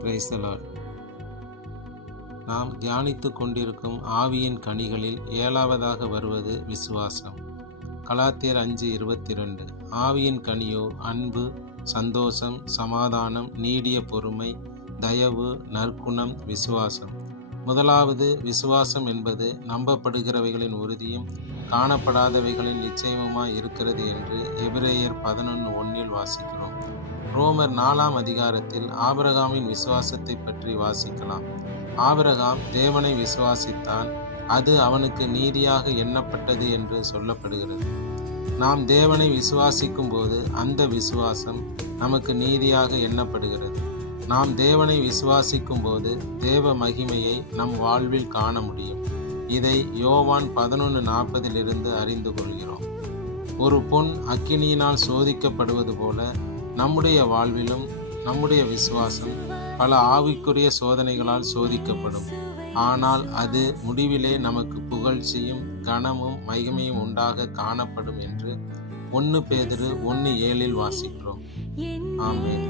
Praise the Lord. நாம் தியானித்து கொண்டிருக்கும் ஆவியின் கனிகளில் 7வதாக வருவது விசுவாசம். கலாத்தியர் 5:22. ஆவியின் கனியோ அன்பு, சந்தோஷம், சமாதானம், நீடிய பொறுமை, தயவு, நற்குணம், விசுவாசம். முதலாவது விசுவாசம் என்பது நம்பப்படுகிறவைகளின் உறுதியும் காணப்படாதவைகளின் நிச்சயமுமாய் இருக்கிறது என்று எபிரேயர் 11:1 வாசிக்கிறோம். ரோமர் 4ஆம் அதிகாரத்தில் ஆபிரகாமின் விசுவாசத்தை பற்றி வாசிக்கலாம். ஆபிரகாம் தேவனை விசுவாசித்தான், அது அவனுக்கு நீதியாக எண்ணப்பட்டது என்று சொல்லப்படுகிறது. நாம் தேவனை விசுவாசிக்கும் போது அந்த விசுவாசம் நமக்கு நீதியாக எண்ணப்படுகிறது. நாம் தேவனை விசுவாசிக்கும் போது தேவ மகிமையை நம் வாழ்வில் காண முடியும். இதை யோவான் 11:40 அறிந்து கொள்கிறோம். ஒரு பொன் அக்கினியினால் சோதிக்கப்படுவது போல நம்முடைய வாழ்விலும் நம்முடைய விசுவாசம் பல ஆவிக்குரிய சோதனைகளால் சோதிக்கப்படும். ஆனால் அது முடிவிலே நமக்கு புகழ்ச்சியும் கனமும் மகிமையும் உண்டாக காணப்படும் என்று 1 பேதுரு 1:7 வாசிக்கிறோம். ஆமென்.